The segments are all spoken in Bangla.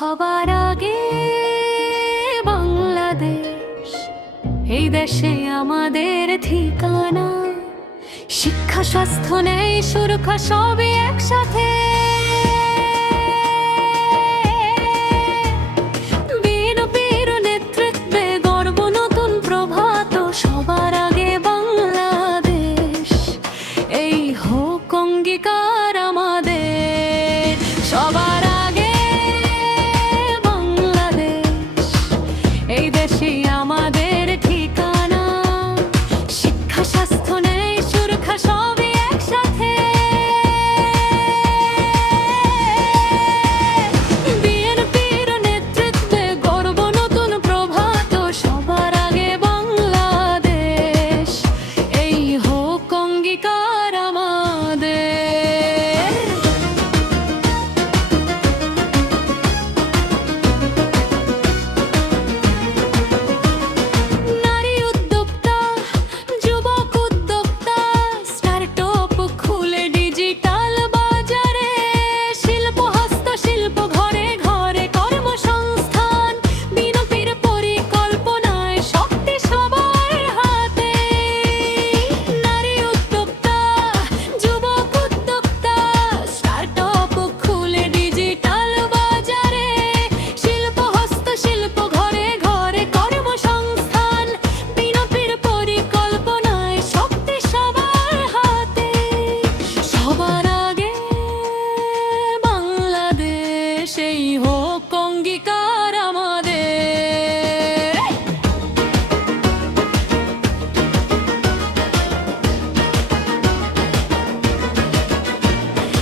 সবার আগে বাংলাদেশ, এই দেশে আমাদের ঠিকানা। শিক্ষা, স্বাস্থ্য, ন্যায়, সুরক্ষা সবই একসাথে। বিএনপির নেতৃত্বে গর্ব নতুন প্রভাত, সবার আগে বাংলাদেশ, এই হোক অঙ্গীকার আমাদের। সবার আগে বাংলাদেশ, এই দেশে আমাদের ঠিকানা। শিক্ষা, স্বাস্থ্য, ন্যায়, সুরক্ষা সবই একসাথে। বিএনপির নেতৃত্বে গর্ব নতুন প্রভাত, সবার আগে বাংলাদেশ, এই হোক অঙ্গীকার আমাদের। নারী উদ্যোক্তা, যুবক উদ্যোক্তা, স্টার্টআপ খুলে ডিজিটাল বাজারে, শিল্প, হস্তশিল্প, ঘরে ঘরে কর্মসংস্থান। বিএনপির পরিকল্পনায় শক্তি সবার হাতে। নারী উদ্যোক্তা, যুবক উদ্যোক্তা, স্টার্টআপ খুলে ডিজিটাল বাজারে, শিল্প, হস্তশিল্প, ঘরে ঘরে কর্মসংস্থান। বিএনপির পরিকল্পনায় শক্তি সবার হাতে। সবার আগে বাংলাদেশ, এই হোক অঙ্গীকার আমাদের।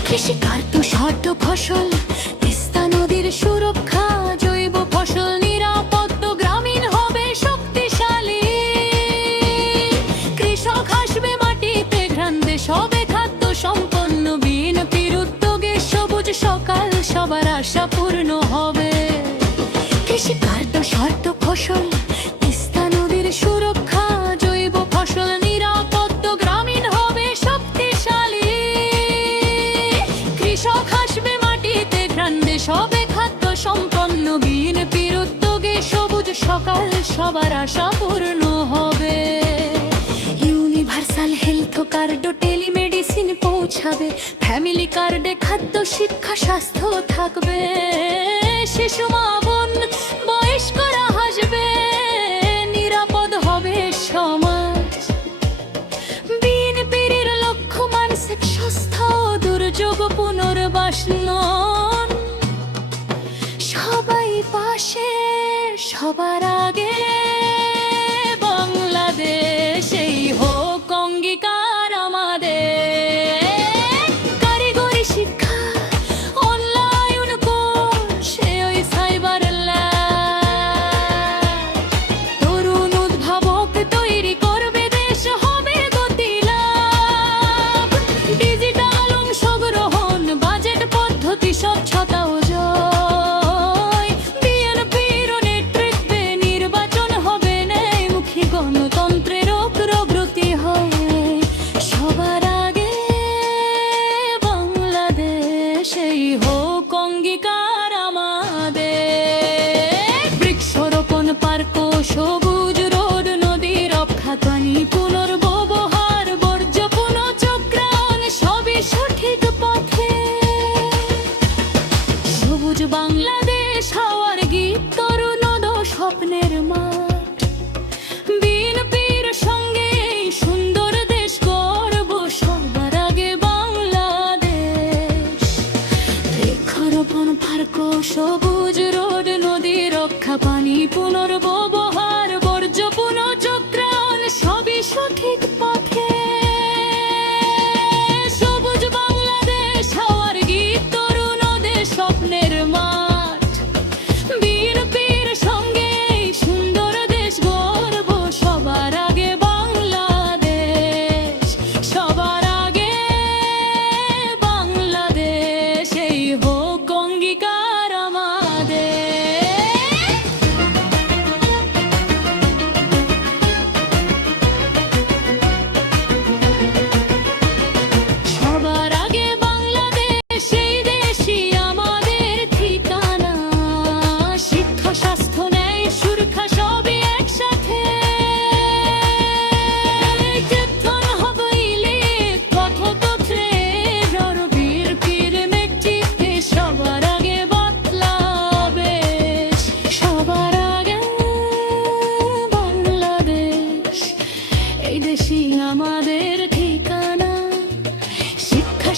কৃষি কার্যত শর্ত ফসল, তিস্তা নদীর সুরক্ষা, জৈব ফসল নিরাপদ, গ্রামীণ হবে শক্তিশালী। কৃষক হাসবে মাটিতে, ঘ্রাণ দেশ হবে খাদ্য সম্পন্ন। বিএনপির উদ্যোগে সবুজ সকাল, সবার আশা পূর্ণ হবে। কৃষি কার্যত শর্ত ফসল, তিস্তা নদীর সুরক্ষা, জৈব ফসল নিরাপদ, গ্রামীণ হবে শক্তিশালী। কৃষক হাসবে মাটিতে, ঘ্রাণ দেশ হবে খাদ্য সম্পন্ন। বিএনপির উদ্যোগে সবুজ সকাল, সবার আশা পূর্ণ হবে। ইউনিভার্সাল হেলথ কার্ড, টেলিমেডিসিন পৌঁছাবে। ফ্যামিলি কার্ডে খাদ্য, শিক্ষা, স্বাস্থ্য থাকবে। শিশু, মা, বোন, বয়স্করা হাসবে, নিরাপদ হবে সমাজ। বিএনপির লক্ষ্য মানসিক স্বাস্থ্য, দুর্যোগ পুনর্বাস নন। সবাই পাশে, সবার আগে বাংলাদেশ, এই হোক অঙ্গীকার আমাদের। কারিগরি শিক্ষা, অনলাইন কোর্স, ওই সাইবার ল্যাব, তরুণ উদ্ভাবক তৈরি করবে দেশ, হবে গতি লাভ। ডিজিটাল অংশগ্রহণ, বাজেট পদ্ধতি, স্বচ্ছতা ও জয়। বিএনপির নেতৃত্বে নির্বাচন হবে ন্যায়মুখী, গণতন্ত্রের অগ্রগতি হবে। সবার আগে বাংলাদেশ, এই হোক অঙ্গীকার আমাদের। বৃক্ষরোপণ, পার্ক, সবুজ রোড, নদী রক্ষা, পানি পুনর্ব্যবহার, বর্জ্য পুনঃচক্রায়ণ, সবই সঠিক পথে। সবুজ বাংলাদেশ হওয়ার গীত, তরুণোদয় স্বপ্নের মাঠ। বিএনপির সঙ্গে এই সুন্দর দেশ গর্ব, সবার আগে বাংলাদেশ। বৃক্ষরোপণ, পার্ক, সবুজ রোড, নদী রক্ষা, পানি পুনর্ব্যবহার, বর্জ্য পুনঃচক্রায়ণ, সবই সঠিক পথে। সবুজ বাংলাদেশ হওয়ার গীত, তরুণদের স্বপ্নের মাঠ। বিএনপির সঙ্গে এই সুন্দর দেশ গর্ব, সবার আগে বাংলাদেশ। সবার আগে বাংলাদেশ, এই হোক অঙ্গীকার আমাদের। আমাদের ঠিকানা। শিক্ষা